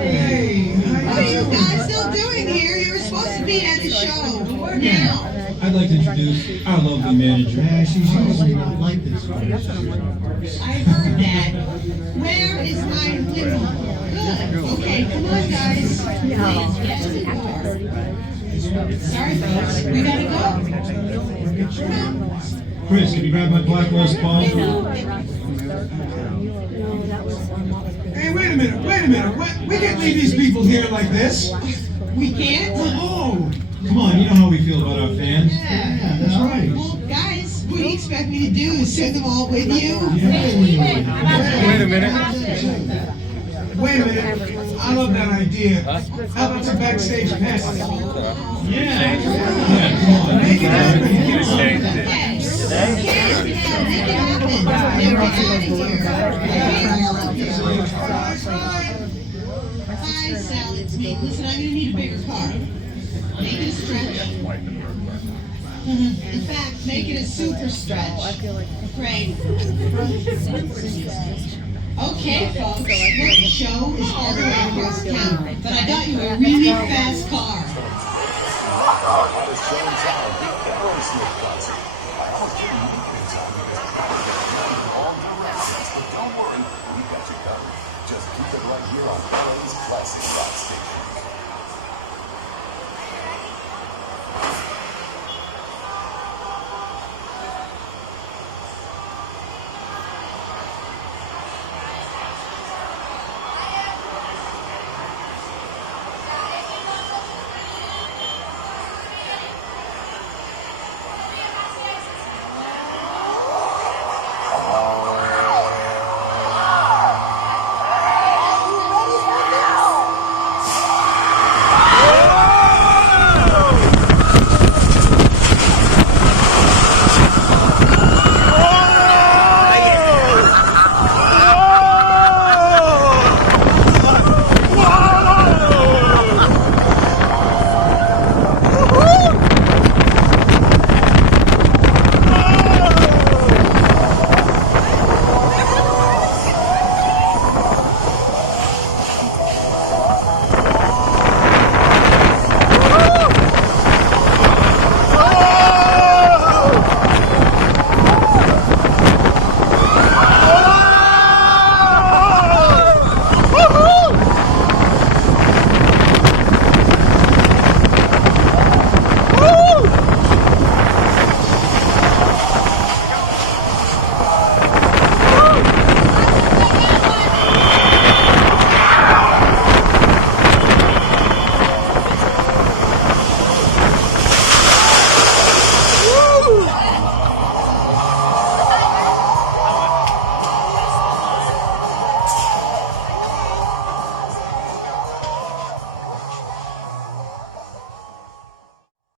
Hey! What are you guys still doing here? You're supposed to be at the show. Now. I'd like to introduce our lovely manager. Yeah, she's usually not like this. I heard that. Where is my limo? Good. Okay, come on, guys. Please get to the car. Sorry, folks. We gotta go. Chris, can you grab my black Les Paul? Hey, wait a minute. We can't leave these people here like this. We can't? Oh, Come on, you know how we feel about our fans. Yeah, that's right. Well, guys, what do you expect me to do? Send them all with you? wait a minute. I love that idea. How about some backstage passes? Yeah, come on. Make it happen. Make it happen. Now get out of here. Hi, Sal, it's me. Listen, I'm gonna need a bigger car. Make it a stretch. In fact, make it a super stretch. Great. Okay, folks, look, the show is all the way across town, but I got you a really fast car. Aerosmith concert. I almost didn't need this on because all year round. But don't worry, we got you covered. Just keep it right here on LA's Classic Rock Station.